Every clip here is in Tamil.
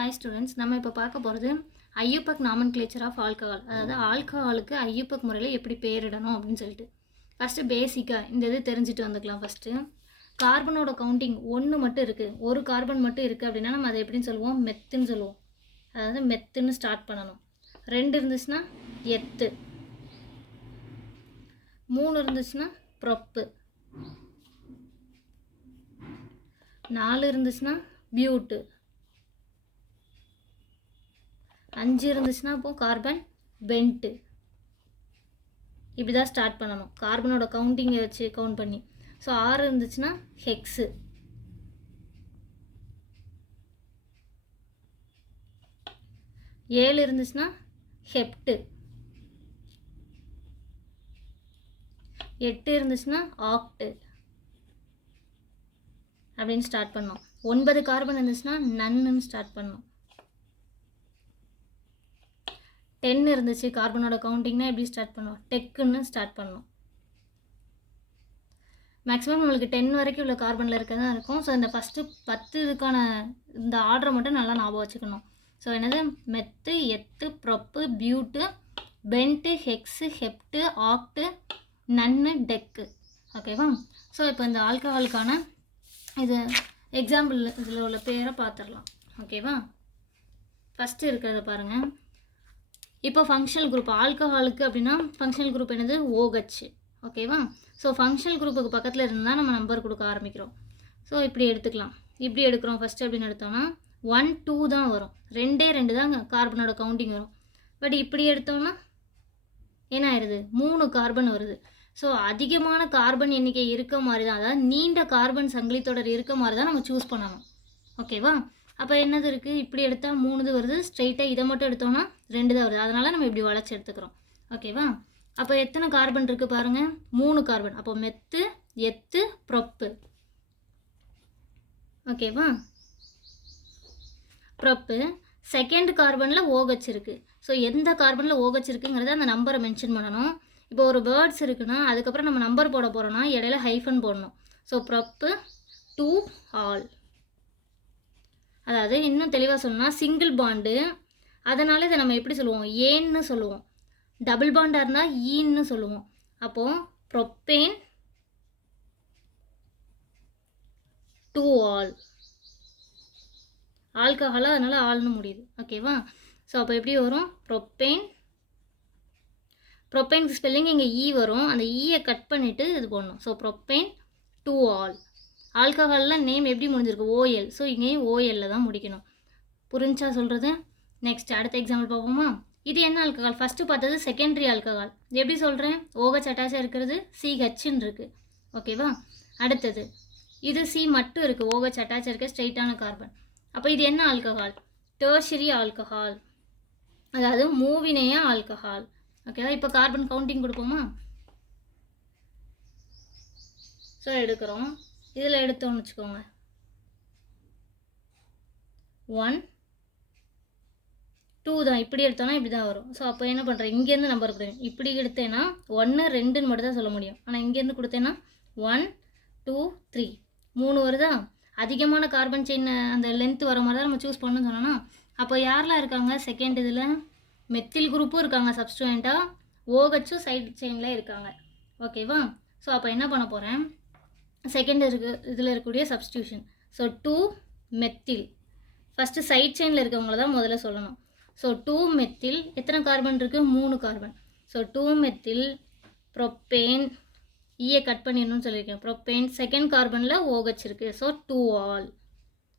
ஹாய் ஸ்டூடெண்ட்ஸ் நம்ம இப்போ பார்க்க போகிறது ஐயூபக் நாமன் கிளேச்சர் ஆஃப் ஆல்கஹால் அதாவது ஆல்கஹாலுக்கு ஐயூபக் முறையில் எப்படி பேரிடணும் அப்படின்னு சொல்லிட்டு. ஃபஸ்ட்டு பேசிக்காக இந்த இது தெரிஞ்சுட்டு வந்துக்கலாம் ஃபஸ்ட்டு கார்பனோட கவுண்டிங் ஒன்று மட்டும் இருக்குது ஒரு கார்பன் மட்டும் இருக்குது அப்படின்னா நம்ம அதை எப்படின்னு சொல்லுவோம்? மெத்துன்னு சொல்லுவோம். அதாவது மெத்துன்னு ஸ்டார்ட் பண்ணணும். ரெண்டு இருந்துச்சுன்னா எத்து. மூணு இருந்துச்சுன்னா ப்ரொப்பு நாலு இருந்துச்சுன்னா பியூட்டு அஞ்சு இருந்துச்சுன்னா அப்போ கார்பன் பென்ட்டு இப்படி தான் ஸ்டார்ட் பண்ணணும் கார்பனோட கவுண்டிங்கை வச்சு கவுண்ட் பண்ணி. ஸோ ஆறு இருந்துச்சுன்னா ஹெக்ஸு ஏழு இருந்துச்சுன்னா ஹெப்ட்டு எட்டு இருந்துச்சுன்னா ஆக்டு அப்படின்னு ஸ்டார்ட் பண்ணோம். ஒன்பது கார்பன் இருந்துச்சுன்னா நன்னுன்னு ஸ்டார்ட் பண்ணோம். டென் இருந்துச்சு கார்பனோட கவுண்டிங்னா எப்படி ஸ்டார்ட் பண்ணுவோம்? டெக்குன்னு ஸ்டார்ட் பண்ணோம் மேக்ஸிமம் நம்மளுக்கு டென் வரைக்கும் உள்ள கார்பனில் இருக்க தான் இருக்கும். ஸோ இந்த ஃபஸ்ட்டு பத்து இதுக்கான இந்த ஆர்டரை மட்டும் நல்லா ஞாபகம் வச்சுக்கணும். ஸோ என்னது? Meth eth prop but pent hex hept oct non dec ஓகேவா ஸோ இப்போ இந்த ஆல்கஹாலுக்கான இது எக்ஸாம்பிள் இதில் உள்ள பேரை பார்த்துடலாம். ஓகேவா ஃபஸ்ட்டு இருக்கிறத பாருங்கள் இப்போ ஃபங்க்ஷனல் குரூப் ஆல்கஹாலுக்கு அப்படின்னா ஃபங்க்ஷனல் குரூப் என்னது? ஓகச்சு ஓகேவா ஸோ ஃபங்க்ஷனல் குரூப்புக்கு பக்கத்தில் இருந்தால் நம்ம நம்பர் கொடுக்க ஆரம்பிக்கிறோம். ஸோ இப்படி எடுத்துக்கலாம். இப்படி எடுக்கிறோம் ஃபஸ்ட்டு அப்படின்னு எடுத்தோம்னா ஒன் டூ தான் வரும். ரெண்டே ரெண்டு தான் கார்பனோட கவுண்டிங் வரும். பட் இப்படி எடுத்தோம்னா என்ன ஆயிடுது? மூணு கார்பன் வருது. ஸோ அதிகமான கார்பன் எண்ணிக்கை இருக்க மாதிரி தான் அதாவது நீண்ட கார்பன் சங்கிலி தொடர் இருக்க மாதிரி தான் நம்ம சூஸ் பண்ணணும். ஓகேவா அப்போ என்னது இருக்குது இப்படி எடுத்தால் மூணுது வருது. ஸ்ட்ரெயிட்டாக இதை மட்டும் எடுத்தோம்னா ரெண்டு தான் வருது. அதனால் நம்ம இப்படி வளைச்சி எடுத்துக்கிறோம். ஓகேவா அப்போ எத்தனை கார்பன் இருக்குது பாருங்கள் மூணு கார்பன் அப்போ மெத்து எத்து ப்ரொப்பு ஓகேவா ப்ரொப்பு செகண்ட் கார்பனில் ஓகச் இருக்குது ஸோ எந்த கார்பனில் ஓகச் இருக்குங்கிறத அந்த நம்பரை மென்ஷன் பண்ணணும். இப்போ ஒரு வேர்ட்ஸ் இருக்குன்னா அதுக்கப்புறம் நம்ம நம்பர் போட போகிறோன்னா இடையில ஹைஃபன் போடணும். ஸோ ப்ரொப்பு டூ ஆல் அதாவது இன்னும் தெளிவாக சொல்லணும்னா சிங்கிள் பாண்டு அதனால் இதை நம்ம எப்படி சொல்லுவோம்? ஏன்னு சொல்லுவோம். டபுள் பாண்டாக இருந்தால் ஈன்னு சொல்லுவோம். அப்போது ப்ரொப்பேன் டூ ஆல் ஆல்கஹாலாக அதனால் ஆள்னு முடியுது. ஓகேவா ஸோ அப்போ எப்படி வரும்? ப்ரொப்பேன் ப்ரொப்பேன் ஸ்பெல்லிங் இங்கே ஈ வரும். அந்த e ஈயை கட் பண்ணிவிட்டு இது போடணும். ஸோ ப்ரொப்பேன் டூ ஆல் ஆல்கஹாலில் நேம் எப்படி முடிஞ்சிருக்கு? ஓஎல் ஸோ இங்கேயும் ஓஎல்ல தான் முடிக்கணும். புரிஞ்சா சொல்கிறது நெக்ஸ்ட் அடுத்த எக்ஸாம்பிள் பார்ப்போமா? இது என்ன ஆல்கஹால் ஃபஸ்ட்டு பார்த்தது செகண்டரி ஆல்கஹால் எப்படி சொல்கிறேன் ஓஹெச் அட்டாச்சாக இருக்கிறது சிஹெச்ன்னு இருக்குது ஓகேவா அடுத்தது இது சி மட்டும் இருக்குது ஓஹெச் அட்டாச் இருக்க ஸ்ட்ரெயிட்டான கார்பன் அப்போ இது என்ன ஆல்கஹால் டேர்ஷரி ஆல்கஹால் அதாவது மூவினேய ஆல்கஹால் ஓகேவா இப்போ கார்பன் கவுண்டிங் கொடுப்போமா? ஸோ எடுக்கிறோம். இதில் எடுத்தோம்னு வச்சுக்கோங்க. ஒன் டூ தான். இப்படி எடுத்தோன்னா இப்படி தான் வரும். ஸோ அப்போ என்ன பண்ணுறேன் இங்கேருந்து நம்பர் கொடுங்க. இப்படி எடுத்தேன்னா ஒன்று ரெண்டுன்னு மட்டும் தான் சொல்ல முடியும். ஆனால் இங்கேருந்து கொடுத்தேன்னா ஒன் டூ த்ரீ மூணு வருதா? அதிகமான கார்பன் செயின் அந்த லென்த் வர மாதிரி தான் நம்ம சூஸ் பண்ணணும்னு சொன்னோன்னா அப்போ யாரெலாம் இருக்காங்க? செகண்ட் இதில் மெத்தில் குரூப்பும் இருக்காங்க சப்ஸ்டூடெண்ட்டாக ஓகச்சும் சைடு செயினில் இருக்காங்க. ஓகேவா ஸோ அப்போ என்ன பண்ண போகிறேன் செகண்ட் இருக்கு இதில் இருக்கக்கூடிய substitution so two methyl first side செயினில் இருக்கவங்கள தான் முதல்ல சொல்லணும். ஸோ டூ மெத்தில் எத்தனை கார்பன் இருக்குது மூணு carbon so two methyl propane ஈயை cut பண்ணிடணும்னு சொல்லியிருக்கேன். ப்ரொப்பேன் செகண்ட் கார்பனில் ஓகச் இருக்குது ஸோ டூ ஆல்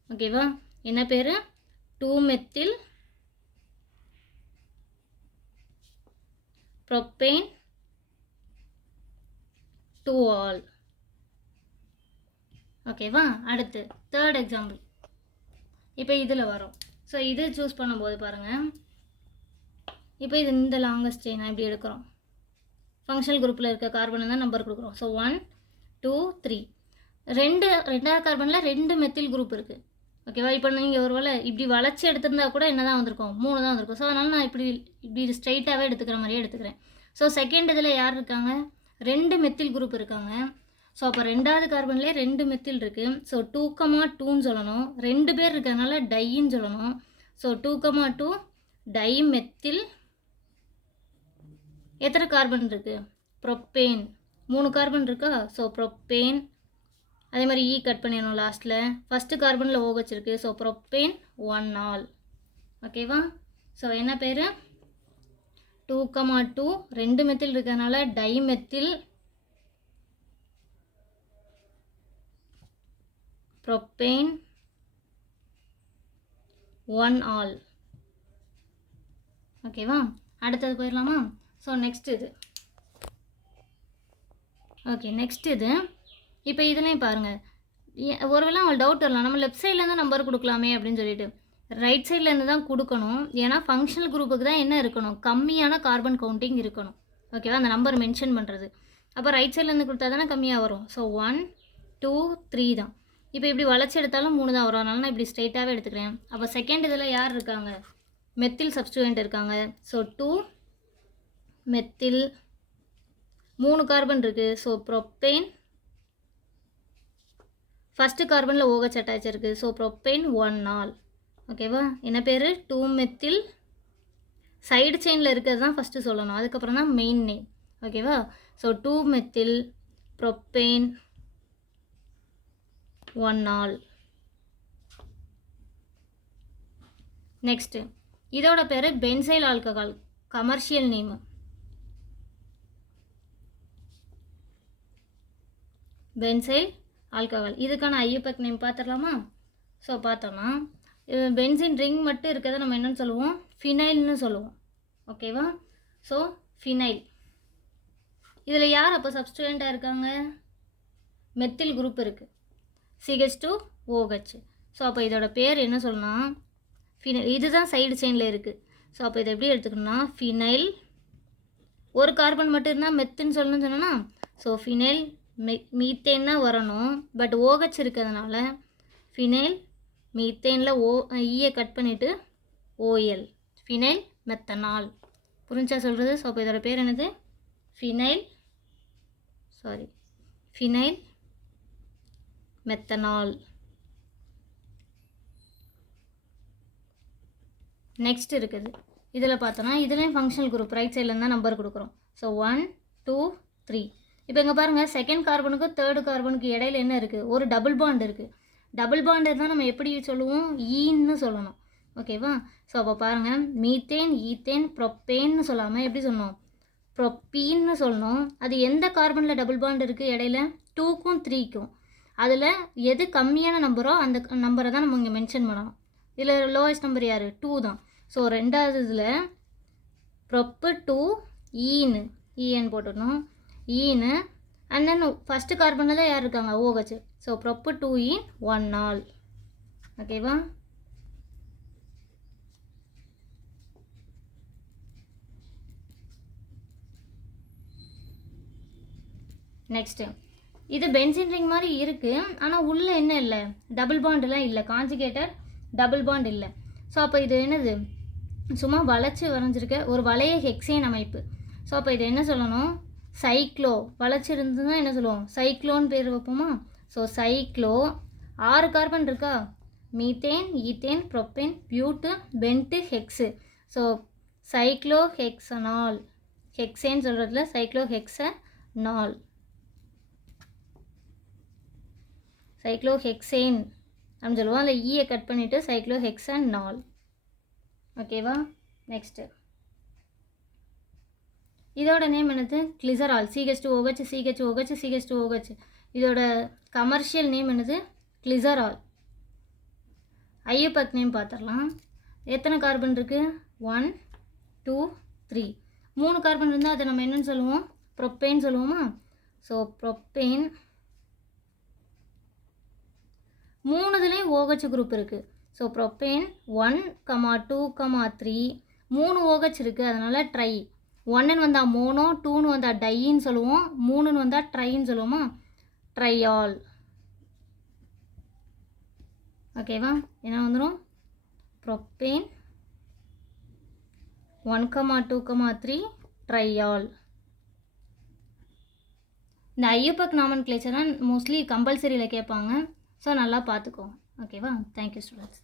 ஓகேவா என்ன பேர்? Two methyl propane two ol ஓகேவா அடுத்து தேர்ட் எக்ஸாம்பிள் இப்போ இதில் வரும். ஸோ இது சூஸ் பண்ணும்போது பாருங்கள் இப்போ இது இந்த லாங்கஸ்ட் நான் இப்படி எடுக்கிறோம். ஃபங்க்ஷனல் குரூப்பில் இருக்க கார்பன் தான் நம்பர் கொடுக்குறோம். ஸோ ஒன் டூ த்ரீ ரெண்டு ரெண்டாவது கார்பனில் ரெண்டு மெத்தில் குரூப் இருக்குது ஓகேவா இப்போ நீங்கள் ஒரு வேளை இப்படி வளைச்சி எடுத்திருந்தா கூட என்ன தான் வந்திருக்கும்? மூணு தான் வந்திருக்கும். ஸோ அதனால் நான் இப்படி இப்படி ஸ்ட்ரைட்டாகவே எடுத்துக்கிற மாதிரியே எடுத்துக்கிறேன். ஸோ செகண்ட் இதில் யார் இருக்காங்க? ரெண்டு மெத்தில் குரூப் இருக்காங்க. ஸோ அப்போ ரெண்டாவது கார்பன்லேயே ரெண்டு மெத்தில் இருக்குது ஸோ டூக்கமாக டூன்னு சொல்லணும். ரெண்டு பேர் இருக்கிறதுனால டைன்னு சொல்லணும். ஸோ டூ கமா டூ எத்தனை கார்பன் இருக்குது ப்ரொப்பேன் மூணு கார்பன் இருக்கா? ஸோ ப்ரொப்பேன் அதே மாதிரி e ஈ கட் பண்ணிடணும் லாஸ்ட்டில் ஃபஸ்ட்டு கார்பனில் ஓகச் இருக்குது ஸோ ப்ரொப்பேன் ஒன் ஆல் ஓகேவா ஸோ என்ன பேர்? டூ கமா டூ ரெண்டு மெத்தில் இருக்கிறதுனால டைமெத்தில் propane ஒன் ஆல் ஓகேவா அடுத்தது போயிடலாமா ஸோ நெக்ஸ்ட் இது. ஓகே நெக்ஸ்ட் இது. இப்போ இதுலேயும் பாருங்கள் ஒருவேளை அவங்களுக்கு டவுட் வரலாம். நம்ம லெஃப்ட் சைட்லேருந்து நம்பர் கொடுக்கலாமே அப்படின்னு சொல்லிட்டு. ரைட் சைட்லேருந்து தான் கொடுக்கணும். ஏன்னா ஃபங்க்ஷனல் குரூப்புக்கு தான் என்ன இருக்கணும்? கம்மியான கார்பன் கவுண்டிங் இருக்கணும். ஓகேவா அந்த நம்பர் மென்ஷன் பண்ணுறது அப்போ ரைட் சைட்லேருந்து கொடுத்தா தானே கம்மியாக வரும். ஸோ ஒன் டூ த்ரீ தான். இப்போ இப்படி வளைச்சி எடுத்தாலும் மூணு தான் வரும். அதனால நான் இப்படி ஸ்ட்ரைட்டாகவே எடுத்துக்கிறேன். அப்போ செகண்ட் இதில் யார் இருக்காங்க? மெத்தில் சப்ஸ்டியூயன்ட் இருக்காங்க. ஸோ டூ மெத்தில் மூணு கார்பன் இருக்குது ஸோ ப்ரொப்பெயின் ஃபஸ்ட்டு கார்பனில் ஓகச் அட்டாச் இருக்குது ஸோ ப்ரொப்பேன் ஒன் நாள் ஓகேவா என்ன பேர்? டூ மெத்தில் சைடு செயினில் இருக்கிறது தான் ஃபஸ்ட்டு சொல்லணும். அதுக்கப்புறம் தான் மெயின் நேம் ஓகேவா so two methyl propane one ol next இதோட பேர் benzyl alcohol commercial name benzyl alcohol இதுக்கான ஐயூபெக் நேம் பார்த்துடலாமா? ஸோ பார்த்தோம்னா பென்சின் ரிங் மட்டும் இருக்கிறத நம்ம என்னென்னு சொல்லுவோம்? ஃபினைல்னு சொல்லுவோம். ஓகேவா ஸோ ஃபினைல் இதில் யார் அப்போ சப்ஸ்டூயண்ட்டாக இருக்காங்க? மெத்தில் குரூப் இருக்குது சிஹெச் டூ ஓஹெச் ஸோ அப்போ இதோட பேர் என்ன சொல்லலாம் ஃபினைல் இதுதான் சைடு செயினில் இருக்குது ஸோ அப்போ இதை எப்படி எடுத்துக்கணும்னா ஃபினைல் ஒரு கார்பன் மட்டும் இருந்தால் மெத்துன்னு சொல்லணும்னு சொன்னோன்னா ஸோ ஃபினைல் மெ மீத்தேன் தான் வரணும். பட் ஓஹெச் இருக்கிறதுனால ஃபினைல் மீத்தேனில் ஓ ஈயை கட் பண்ணிவிட்டு ஓஎல் ஃபினைல் மெத்தனால் புரிஞ்சா சொல்கிறது ஸோ அப்போ இதோட பேர் என்னது? Phenyl sorry phenyl methanol next இருக்குது. இதில் பார்த்தோன்னா இதுலேயும் ஃபங்க்ஷனல் குரூப் ரைட் சைடில் தான் நம்பர் கொடுக்குறோம். ஸோ ஒன் டூ த்ரீ இப்போ இங்கே பாருங்கள் செகண்ட் கார்பனுக்கு தேர்டு கார்பனுக்கு இடையில என்ன இருக்குது ஒரு டபுள் பாண்ட் இருக்குது டபுள் பாண்ட் இருந்தால் நம்ம எப்படி சொல்லுவோம்? ஈன்னு சொல்லணும். ஓகேவா ஸோ அப்போ பாருங்கள் மீத்தேன் ஈத்தேன் ப்ரொப்பேன்னு சொல்லாமல் எப்படி சொன்னோம் ப்ரொப்பீன்னு சொல்லணும். அது எந்த கார்பனில் டபுள் பாண்ட் இருக்குது இடையில? டூக்கும் த்ரீக்கும் அதில் எது கம்மியான நம்பரோ அந்த நம்பரை தான் நம்ம இங்கே மென்ஷன் பண்ணணும். இதில் லோவஸ்ட் நம்பர் யார்? டூ தான். ஸோ ரெண்டாவது இதில் e ப்ரொப்பு டூ ஈனு ஈஎன் போட்டுடணும். ஈனு அண்ட் தென் ஃபஸ்ட்டு கார்பனில் தான் யார் இருக்காங்க? OH so prop two en one ol ஓகேவா நெக்ஸ்ட்டு இது பென்சின் ரிங் மாதிரி இருக்குது ஆனால் உள்ளே என்ன இல்லை? டபுள் பாண்டுலாம் இல்லை. காஞ்சிகேட்டர் டபுள் பாண்ட் இல்லை. ஸோ அப்போ இது என்னது? சும்மா வளைச்சி வரைஞ்சிருக்க ஒரு வளைய ஹெக்ஸேன் அமைப்பு. ஸோ அப்போ இது என்ன சொல்லணும்? சைக்ளோ வளைச்சி தான் என்ன சொல்லுவோம்? சைக்ளோன்னு பேர் வைப்போமா? ஸோ சைக்ளோ ஆறு கார்பன் இருக்கா? Methane ethane propane but pent hex so cyclohexanol ஹெக்ஸேன்னு சொல்கிறதுல சைக்ளோ ஹெக்ஸனால் சைக்ளோஹெக்ஸேன் அப்படின்னு சொல்லுவோம். அதில் ஈயை e கட் பண்ணிவிட்டு சைக்ளோ நாள். ஓகேவா நெக்ஸ்ட்டு இதோட நேம் என்னது? Glycerol CH two OH CH OH CH two OH இதோட கமர்ஷியல் நேம் என்னது? கிளிசரால் ஐயூபக் நேம் பார்த்துடலாம் எத்தனை கார்பன் இருக்குது ஒன் டூ த்ரீ மூணு கார்பன் இருந்தால் அதை நம்ம என்னன்னு சொல்லுவோம்? ப்ரொப்பேன் சொல்லுவோமா? ஸோ ப்ரொப்பேன் மூணுதுலேயும் ஓஹெச் குரூப் இருக்குது so propane one comma two comma three மூணு ஓஹெச் இருக்குது அதனால் ட்ரை ஒன்னுன்னு வந்தால் மோனோ டூன்னு வந்தால் டைன்னு சொல்லுவோம். மூணுன்னு வந்தால் ட்ரைன்னு சொல்லுவோமா? ட்ரையால் ஓகேவா என்ன வந்துடும் propane one comma two comma three triol இந்த ஐயப்பக் நாமன் கிளேச்சர் தான் மோஸ்ட்லி கம்பல்சரியில் கேட்பாங்க. ஸோ நல்லா பார்த்துக்கோங்க ஓகேவா தேங்க்யூ ஸ்டூடெண்ட்ஸ்